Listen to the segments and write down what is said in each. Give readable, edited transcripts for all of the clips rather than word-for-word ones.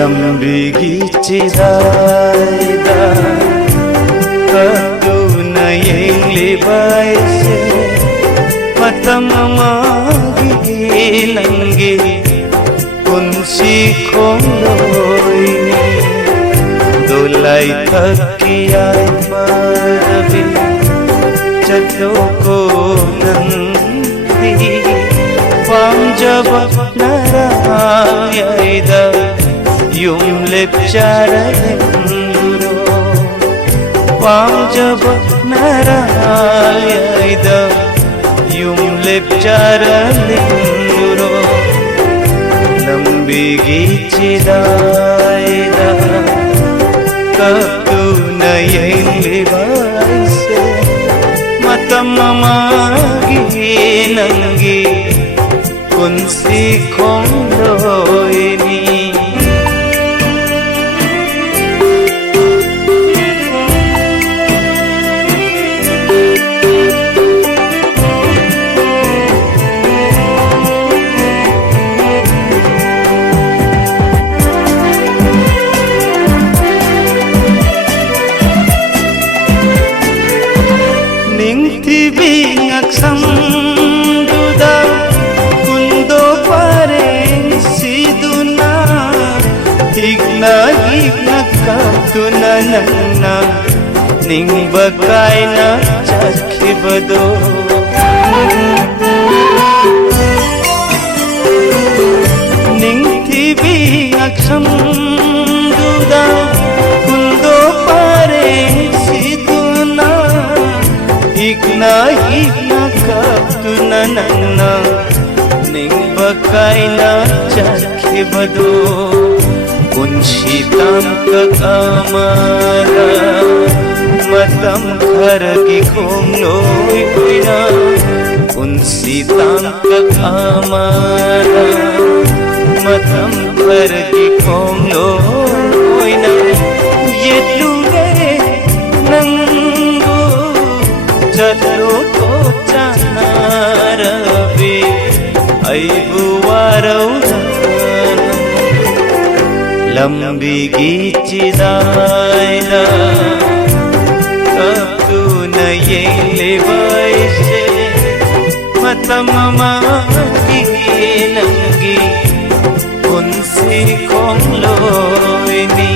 lambigi chidayda katuna yenglibay se matam amagi nangi kunsi kholoyni dolai thakiyay marabi chalo ko nandi pamjaba narayda yung lepcharalenduro pamjaba narayda yung lepcharalenduro lambigi chidayda katuna yenglibay se matam amagi nangi kunsi kholoyni ningtibing aksamduda kundo pareng siduna higna katunanana ning bakay na chakhibado ningtibing aksamduda kundo pareng siduna higna katunanana ning bakay na chakhibado kunsitam kakamara matam kharagi khongloy koina kunsitam kakamara matam kharagi khongloy koina yetluge nangu chalo ko chanarabe aibu warau lambigi chidayda katuna yenglibay se matam amagi nangi kunsi kholoyni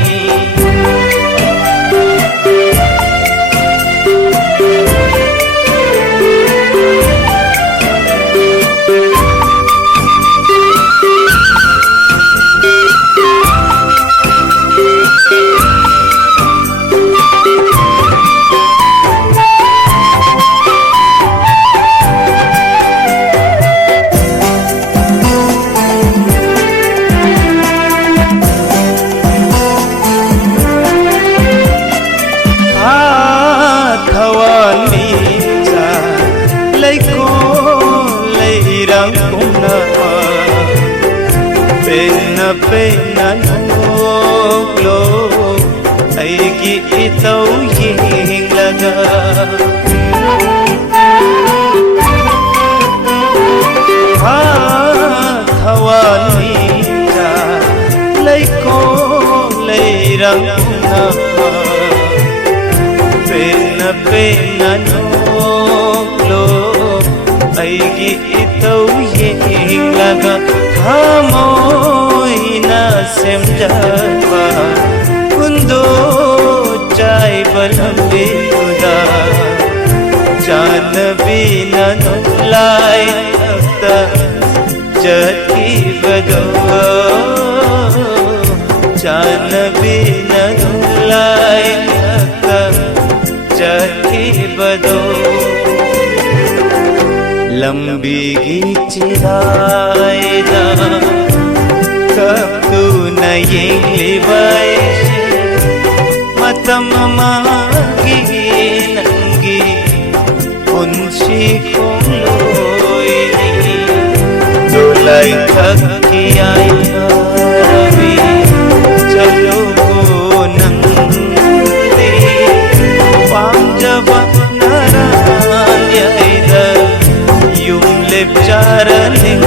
pena noglo aigi itaw yinglaga hawani ka layko layrang na pena noglo aigi itaw yinglaga hamoy na semjaba kundo chay balambiuda janbi nanulay takta jati bado janbi nanulay takta jati bado lambigi chidayda katuna yenglibay se matam amagi nangi kunsi kholoyni dolai thakiyay marabi chalo ko nandi pamjaba narayda yung lepcharaling